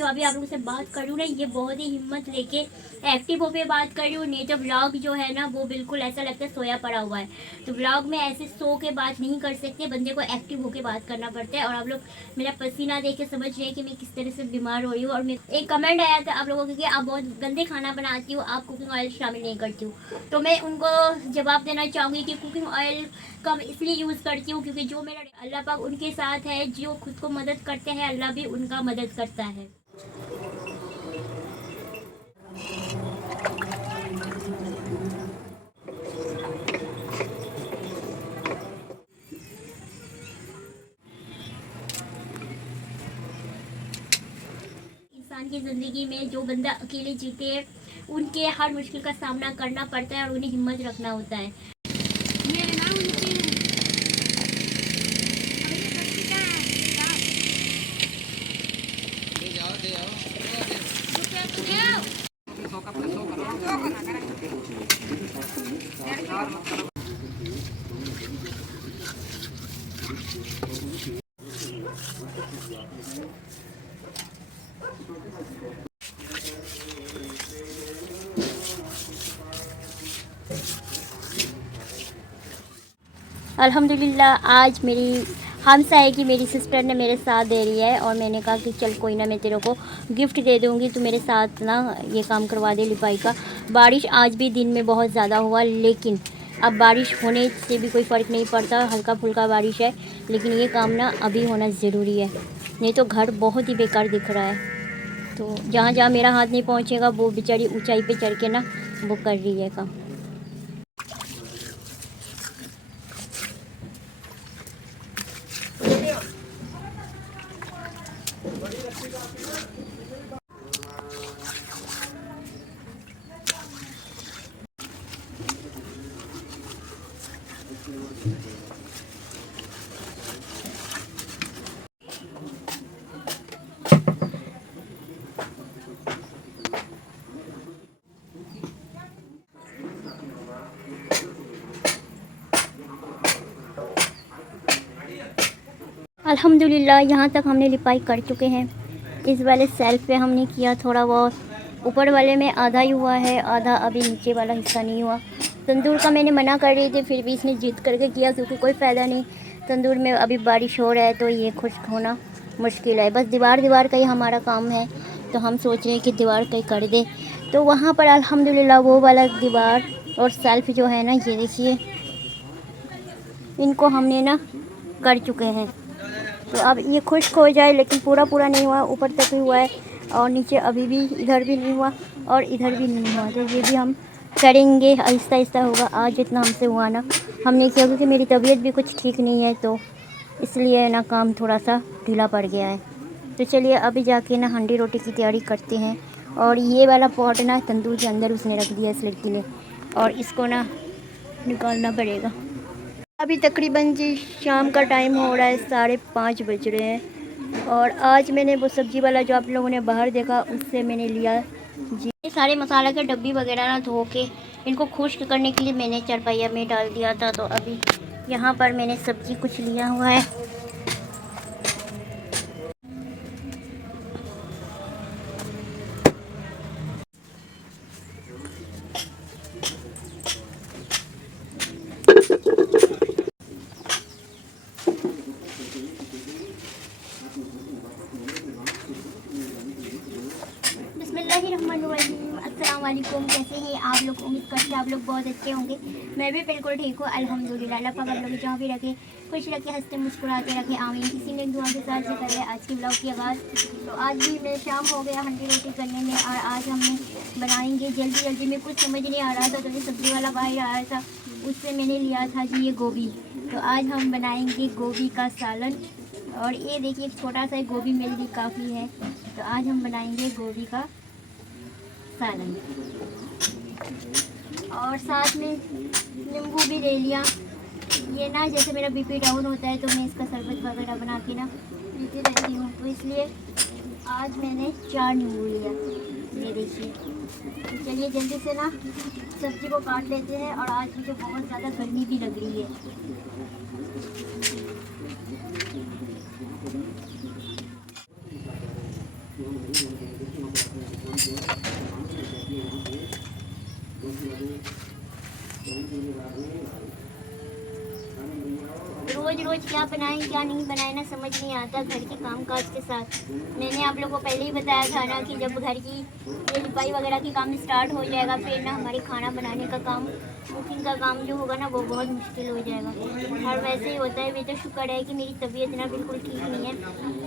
जो अभी आप लोगों से बात कर रही हूँ ना, ये बहुत ही हिम्मत लेके एक्टिव होकर बात कर रही हूँ। नहीं तो व्लॉग जो है ना वो बिल्कुल ऐसा लगता है सोया पड़ा हुआ है। तो व्लॉग में ऐसे सो के बात नहीं कर सकते, बंदे को एक्टिव होकर बात करना पड़ता है। और आप लोग मेरा पसीना देख के समझ रहे हैं कि मैं किस तरह से बीमार हो रही हूँ। और एक कमेंट आया था आप लोगों के कि आप बहुत गंदे खाना बनाती हो, आप कुकिंग ऑयल शामिल नहीं करती हो। तो मैं उनको जवाब देना चाहूँगी कि कुकिंग ऑयल कम इसलिए यूज़ करती हूँ क्योंकि जो मेरा अल्लाह पाक उनके साथ है, जो खुद को मदद करते हैं अल्लाह भी उनका मदद करता है। इंसान की ज़िंदगी में जो बंदा अकेले जीते हैं उनके हर मुश्किल का सामना करना पड़ता है और उन्हें हिम्मत रखना होता है। अल्हम्दुलिल्लाह आज मेरी हमसाये की मेरी सिस्टर ने मेरे साथ दे रही है और मैंने कहा कि चल कोई ना, मैं तेरे को गिफ्ट दे दूँगी, तो मेरे साथ ना ये काम करवा दे लिपाई का। बारिश आज भी दिन में बहुत ज़्यादा हुआ, लेकिन अब बारिश होने से भी कोई फ़र्क नहीं पड़ता, हल्का फुल्का बारिश है, लेकिन ये काम ना अभी होना ज़रूरी है, नहीं तो घर बहुत ही बेकार दिख रहा है। तो जहाँ जहाँ मेरा हाथ नहीं पहुँचेगा वो बेचारी ऊंचाई पे चढ़ के ना वो कर रही है काम। अल्हम्दुलिल्लाह यहाँ तक हमने लिपाई कर चुके हैं। इस वाले सेल्फ पे हमने किया थोड़ा बहुत, ऊपर वाले में आधा ही हुआ है, आधा अभी नीचे वाला हिस्सा नहीं हुआ। तंदूर का मैंने मना कर रही थी, फिर भी इसने जिद करके किया क्योंकि कोई फ़ायदा नहीं, तंदूर में अभी बारिश हो रहा है तो ये खुश्क होना मुश्किल है। बस दीवार का ही हमारा काम है, तो हम सोच रहे हैं कि दीवार का ही कर दे। तो वहाँ पर अल्हम्दुलिल्लाह वो वाला दीवार और सेल्फ जो है ना, ये देखिए इनको हमने ना कर चुके हैं। तो अब ये खुश्क हो जाए, लेकिन पूरा नहीं हुआ, ऊपर तक ही हुआ है और नीचे अभी भी इधर भी नहीं हुआ और इधर भी नहीं हुआ। तो ये भी हम करेंगे, आहिस्ता आहिस्ता होगा। आज जितना हमसे हुआ ना हमने किया, क्योंकि मेरी तबीयत भी कुछ ठीक नहीं है, तो इसलिए ना काम थोड़ा सा ढीला पड़ गया है। तो चलिए अभी जाके ना हंडी रोटी की तैयारी करते हैं। और ये वाला पॉट ना तंदूर के अंदर उसने रख दिया इस लड़की ने, और इसको ना निकालना पड़ेगा। अभी तकरीबन जी शाम का टाइम हो रहा है, 5:30 बज रहे हैं। और आज मैंने वो सब्ज़ी वाला जो आप लोगों ने बाहर देखा उससे मैंने लिया जी, ये सारे मसाला के डब्बी वगैरह ना धो के इनको खुश्क करने के लिए मैंने चारपाइया में डाल दिया था। तो अभी यहाँ पर मैंने सब्ज़ी कुछ लिया हुआ है। बिस्मिल्लाहिर्रहमानिर्रहीम, अस्सलाम वालेकुम। कैसे हैं आप लोग? उम्मीद करते हैं आप लोग बहुत अच्छे होंगे। मैं भी बिल्कुल ठीक हूँ अल्हम्दुलिल्लाह। अल्लाह पाक आप लोग जहाँ भी रखे, खुश रखे, हंसते मुस्कुराते रखे, आमीन। इसी ने दुआ के साथ से कर रहे आज की ब्लॉग की आगाज़। तो आज भी मैं शाम हो गया हंडी रोटी करने में, और आज हमने बनाएंगे जल्दी में। कुछ समझ नहीं आ रहा था, तो सब्ज़ी वाला बाहर आया था, उससे मैंने लिया था जी ये गोभी। तो आज हम बनाएंगे गोभी का सालन। और ये देखिए छोटा सा गोभी मेरे लिए काफ़ी है। तो आज हम बनाएंगे गोभी का सालन, और साथ में नींबू भी ले लिया। ये ना जैसे मेरा बीपी डाउन होता है तो मैं इसका शरबत वगैरह बना के ना पीती रहती हूँ, तो इसलिए आज मैंने 4 नींबू लिया, ये देखिए। तो चलिए जल्दी से ना सब्ज़ी को काट लेते हैं। और आज मुझे बहुत ज़्यादा गर्मी भी लग रही है। रोज़ रोज़ क्या बनाएं क्या नहीं बनाएं ना समझ नहीं आता घर के काम काज के साथ। मैंने आप लोगों को पहले ही बताया था ना कि जब घर की ये लिपाई वगैरह की काम स्टार्ट हो जाएगा फिर ना हमारे खाना बनाने का काम कुकिंग का काम जो होगा ना वो बहुत मुश्किल हो जाएगा। और वैसे ही होता है, मुझे तो शुक्र है कि मेरी तबीयत ना बिल्कुल ठीक नहीं है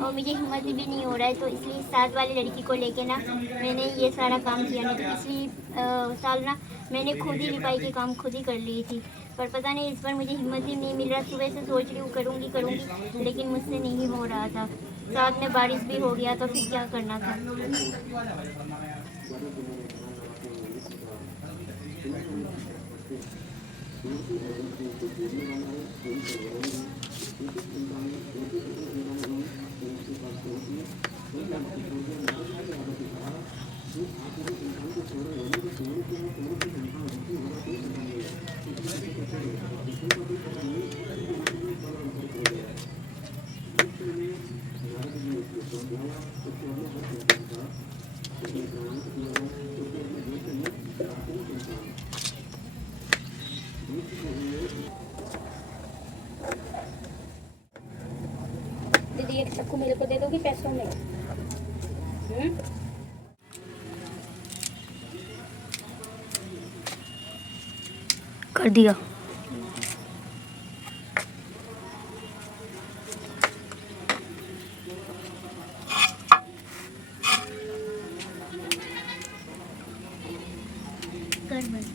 और मुझे हिम्मत भी नहीं हो रहा है, तो इसलिए साथ वाली लड़की को लेके ना मैंने ये सारा काम किया। नहीं तो पिछली साल ना मैंने खुद ही लिपाई के काम खुद ही कर ली थी, पर पता नहीं इस बार मुझे हिम्मत ही नहीं मिल रहा। सुबह से सोच रही हूँ करूँगी करूँगी लेकिन मुझसे नहीं हो रहा था। साथ में बारिश भी हो गया तो फिर क्या करना था। दीदी एक चक्कू मेरे को दे दोगी पैसों में? कर दिया। कर बंद।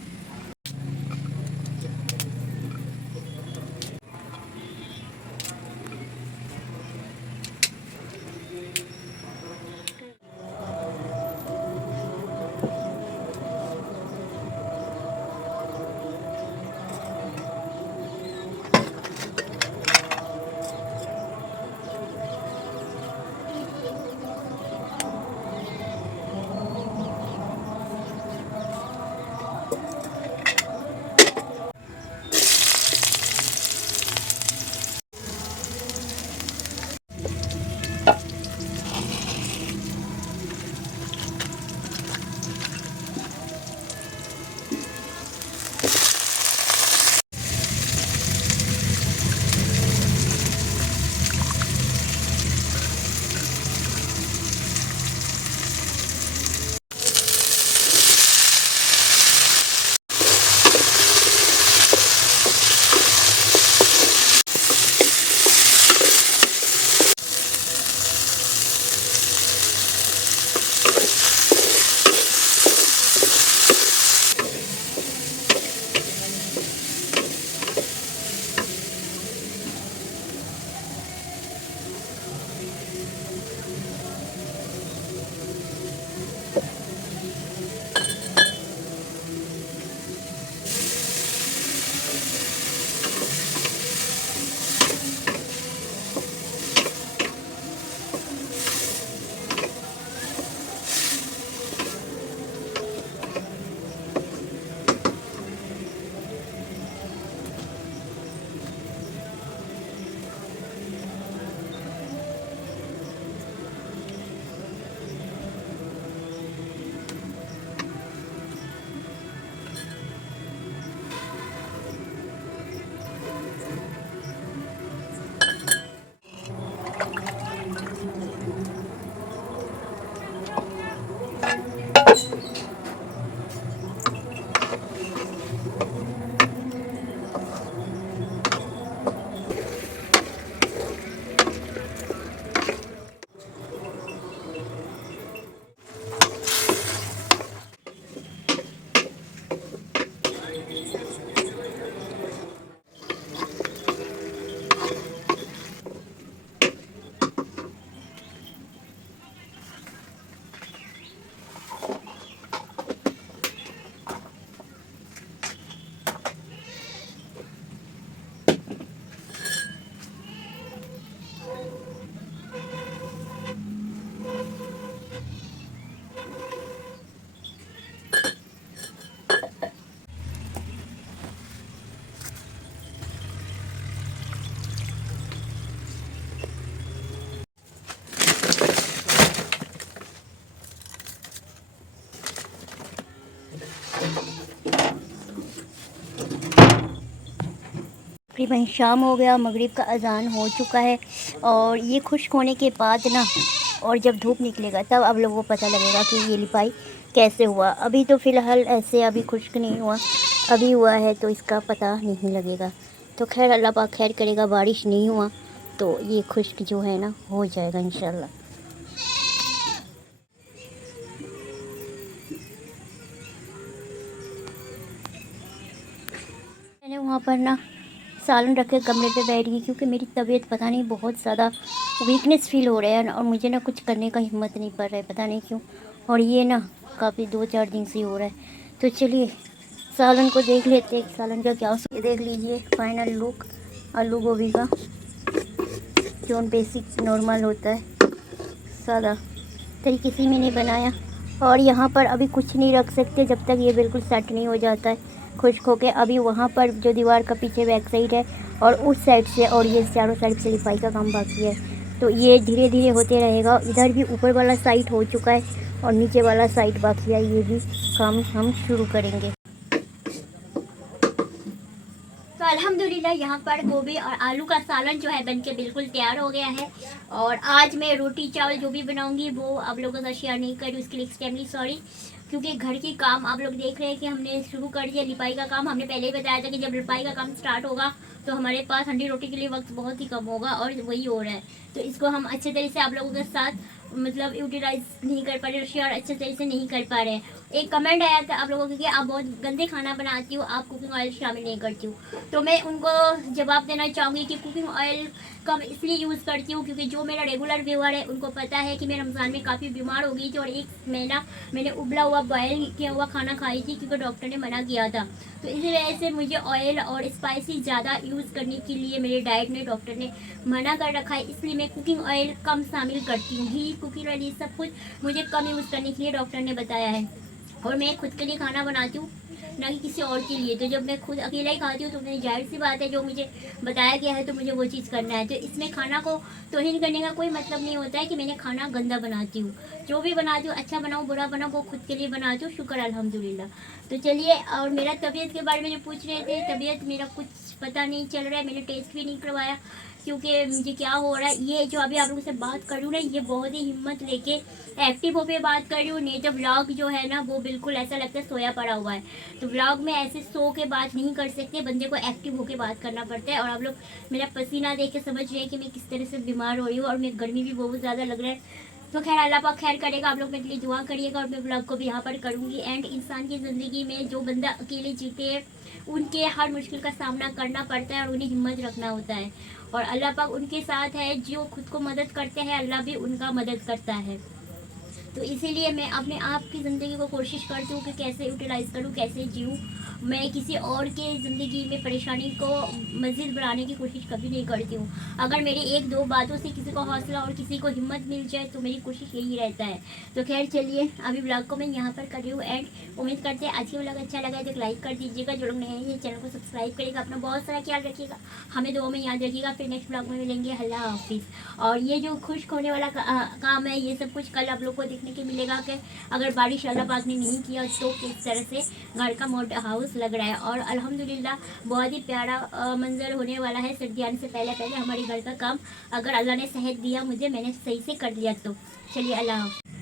तकरीबन शाम हो गया, मगरिब का अज़ान हो चुका है। और ये खुश्क होने के बाद ना, और जब धूप निकलेगा तब आप लोगों को पता लगेगा कि ये लिपाई कैसे हुआ। अभी तो फ़िलहाल ऐसे अभी खुश्क नहीं हुआ, अभी हुआ है तो इसका पता नहीं लगेगा। तो खैर अल्लाह पाक खैर करेगा, बारिश नहीं हुआ तो ये खुश्क जो है ना हो जाएगा इंशाल्लाह। मैंने वहाँ पर ना सालन रख के कमरे पे बैठ गई, क्योंकि मेरी तबीयत पता नहीं बहुत ज़्यादा वीकनेस फ़ील हो रहा है और मुझे ना कुछ करने का हिम्मत नहीं पड़ रहा है, पता नहीं क्यों। और ये ना काफ़ी 2-4 दिन से हो रहा है। तो चलिए सालन को देख लेते हैं, सालन का क्या। ये देख लीजिए फाइनल लुक आलू गोभी का, जो बेसिक नॉर्मल होता है, सादा तरीके से मैंने बनाया। और यहाँ पर अभी कुछ नहीं रख सकते जब तक ये बिल्कुल सेट नहीं हो जाता है खुश्क होके। अभी वहाँ पर जो दीवार का पीछे बैक साइड है और उस साइड से और ये चारों साइड से लिपाई का काम बाकी है, तो ये धीरे धीरे होते रहेगा। इधर भी ऊपर वाला साइड हो चुका है और नीचे वाला साइड बाकी है, ये भी काम हम शुरू करेंगे। तो अल्हम्दुलिल्लाह यहाँ पर गोभी और आलू का सालन जो है बनके बिल्कुल तैयार हो गया है। और आज मैं रोटी चावल जो भी बनाऊंगी वो आप लोगों के साथ शेयर नहीं करी, उसके लिए एक्सट्रीमली सॉरी। क्योंकि घर की काम आप लोग देख रहे हैं कि हमने शुरू कर दिया लिपाई का काम। हमने पहले ही बताया था कि जब लिपाई का काम स्टार्ट होगा तो हमारे पास हंडी रोटी के लिए वक्त बहुत ही कम होगा, और वही हो रहा है। तो इसको हम अच्छे तरीके से आप लोगों के साथ मतलब यूटिलाइज नहीं कर पा रहे, शेयर अच्छे तरीके से नहीं कर पा रहे हैं। एक कमेंट आया था आप लोगों के कि आप बहुत गंदे खाना बनाती हो, आप कुकिंग ऑयल शामिल नहीं करती हो। तो मैं उनको जवाब देना चाहूँगी कि कुकिंग ऑयल कम इसलिए यूज़ करती हूँ क्योंकि जो मेरा रेगुलर व्यूअर है उनको पता है कि मैं रमज़ान में काफ़ी बीमार हो गई थी और 1 महीना मैंने उबला हुआ बॉयल किया हुआ खाना खाई थी, क्योंकि डॉक्टर ने मना किया था। तो इसी वजह से मुझे ऑयल और स्पाइसी ज़्यादा यूज़ करने के लिए मेरे डाइट में डॉक्टर ने मना कर रखा है। इसलिए मैं कुकिंग ऑयल कम शामिल करती हूँ। घी, कुकिंग ऑयल, ये सब कुछ मुझे कम यूज़ करने के लिए डॉक्टर ने बताया है। और मैं खुद के लिए खाना बनाती हूँ, ना कि किसी और के लिए। तो जब मैं खुद अकेला ही खाती हूँ तो मेरी जाहिर सी बात है जो मुझे बताया गया है तो मुझे वो चीज़ करना है। तो इसमें खाना को तौहीन करने का कोई मतलब नहीं होता है कि मैंने खाना गंदा बनाती हूँ। जो भी बनाती हूँ, अच्छा बनाऊँ बुरा बनाऊँ, वो खुद के लिए बनाती हूँ। शुक्र अल्हम्दुलिल्लाह। तो चलिए, और मेरा तबीयत के बारे में जो पूछ रहे थे, तबीयत मेरा कुछ पता नहीं चल रहा है। मैंने टेस्ट भी नहीं करवाया क्योंकि मुझे क्या हो रहा है। ये जो अभी आप लोगों से बात कर रही हूँ ना, ये बहुत ही हिम्मत लेके एक्टिव होकर बात कर रही हूँ। नहीं तो व्लॉग जो है ना वो बिल्कुल ऐसा लगता है सोया पड़ा हुआ है। तो व्लॉग में ऐसे सो के बात नहीं कर सकते, बंदे को एक्टिव होकर बात करना पड़ता है। और आप लोग मेरा पसीना देख के समझ रहे हैं कि मैं किस तरह से बीमार हो रही हूँ, और मैं गर्मी भी बहुत ज़्यादा लग रहा है। तो खैर अल्लाह पाक खैर करेगा, आप लोग मेरे लिए दुआ करिएगा। और मैं ब्लॉग को भी यहाँ पर करूँगी एंड। इंसान की ज़िंदगी में जो बंदा अकेले जीते हैं उनके हर मुश्किल का सामना करना पड़ता है और उन्हें हिम्मत रखना होता है। और अल्लाह पाक उनके साथ है, जो खुद को मदद करते हैं अल्लाह भी उनका मदद करता है। तो इसीलिए मैं अपने आप की ज़िंदगी को कोशिश करती हूँ कि कैसे यूटिलाइज़ करूँ, कैसे जीऊँ। मैं किसी और के ज़िंदगी में परेशानी को मज़ीद बढ़ाने की कोशिश कभी नहीं करती हूँ। अगर मेरी 1-2 बातों से किसी को हौसला और किसी को हिम्मत मिल जाए तो मेरी कोशिश यही रहता है। तो खैर चलिए, अभी ब्लॉग को मैं यहाँ पर कर रही हूँ एंड। उम्मीद करते हैं आज की ब्लॉग अच्छा लगा है तो लाइक कर दीजिएगा। जो लोग नए हैं ये चैनल को सब्सक्राइब करिएगा। अपना बहुत सारा ख्याल रखिएगा, हमें दुआ में याद रखिएगा। फिर नेक्स्ट ब्लॉग में मिलेंगे। अल्लाह हाफिज़। और ये जो खुश्क होने वाला काम है, ये सब कुछ कल आप लोग को देखने के मिलेगा कि अगर बारिश अल्लाह पाक ने नहीं किया तो किस तरह से घर का मोड हाउस लग रहा है। और अल्हम्दुलिल्लाह बहुत ही प्यारा मंजर होने वाला है। सर्दी आने से पहले पहले हमारे घर का काम अगर अल्लाह ने सेहत दिया मुझे, मैंने सही से कर लिया तो। चलिए अल्लाह हाफ़िज़।